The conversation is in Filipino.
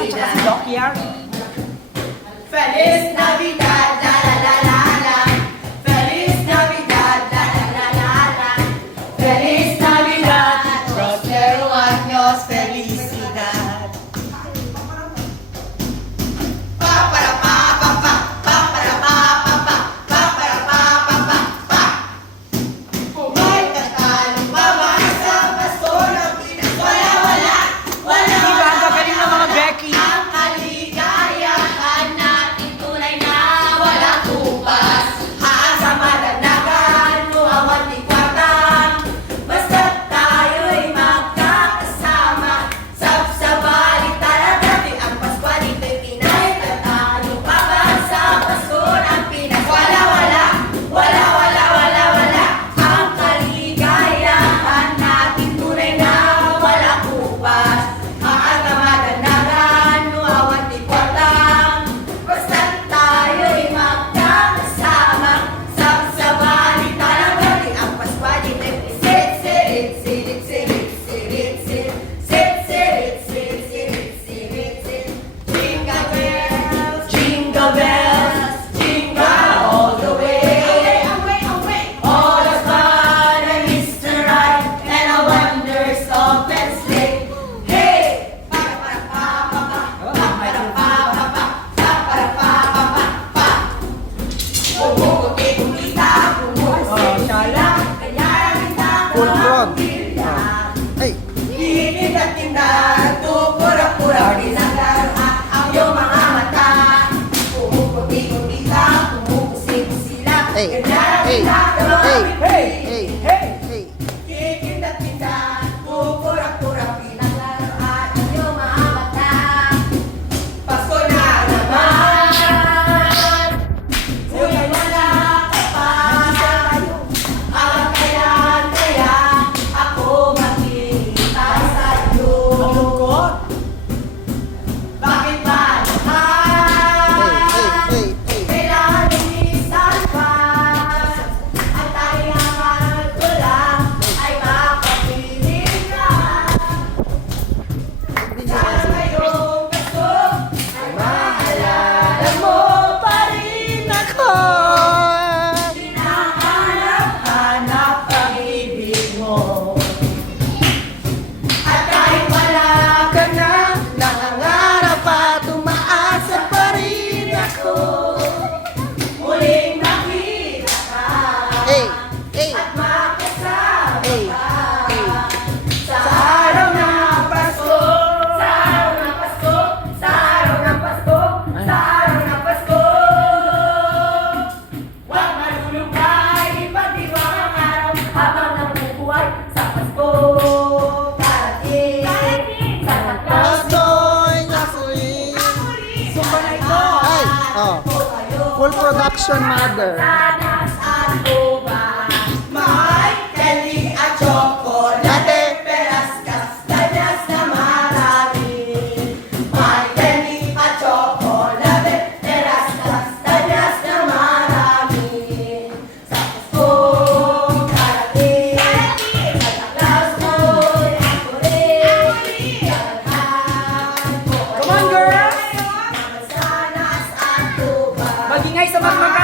at saka si Doc Yari. Feliz Navidad, la la la la la. Feliz Navidad, la la la la la. Feliz Navidad, prospero años, felicidad. Pa para pa pa pa, pa para pa pa pa, pa para pa pa pa pa. Umay tatalong baba sa pasto ng Pinas. Wala wala, wala Diba, ang wala. gagaling ng mga Becky. Ang kaligayahan natin tunay na walang tupas. Sa madanagan, muawat ni kwartang. Basta't tayo'y magkakasama. Sabsabali talaga, di ang Pasko dito'y Pinay. Tatalo pa ba sa Pasko ng Pinas? Wala, wala, wala, wala, wala, wala. Ang kaligayahan natin tunay na walang tupas. Sa madanagan, muawat ni kwartang. Basta't tayo'y magkakasama. Sabsabali talaga, di ang Pasko dito'y Sit, sirit, sirit, sirit, sirit, sirit. Sit, sirit, sirit, sirit, sirit, sirit. Jingle bells, jingle bells, jingle all the way. All is fun and Mr. Right, and a wonders of its sleigh. Hey! Para para pa pa pa, pa para pa pa pa, pa para pa pa pa pa. Pumuputi kumita, pumuputi sila, kaya kita Full front. pamilya. Hey, Titinda-tinda, tupura-pura, dinagdaran ang iyong mga mata. Pumuputi-kumita, pumupusi-sila, hey, kaya hey, kita hey, pamilya. hey, Hey! hey. Titinda-tinda, tupura-pura, dinagdaran ang iyong mga mata. Pasko na naman, ngunit wala ka pa. Kaya ako maghihintay sa'yo. Malungkot. Bakit ba Hey, naman hey, hey. kailangan lumisan pa? Ang tanging mahal ko lang ay makapiling ka. Sana ngayong Pasko ay maalala mo pa rin ako. Hinahanap-hanap ang ibig mo. At kahit wala ka na, nangangarap at umaasa pa rin ako. Muling nakita ka Hey, hey, at makasama hey, ka. hey. Sa araw ng Pasko, sa araw ng Pasko, sa araw ng Pasko, sa araw ng Pasko. Huwag malulungkay, ipagdiwang ang araw habang nabubuhay sa Pasko. Parating sa pagkakas Pasko'y nasulit. Sumba na ito. Ay, oh. Full production mother. Sanas at uban, may candy at chocolate, peras, kastadyas na marami. May candy at chocolate, peras, kastadyas na marami. Sa Pasko, karating, sa taklas mo'y ako rin. Dadalhan ko Come on, girls! mga sanas at uban. Magingay sa magmagkakasama.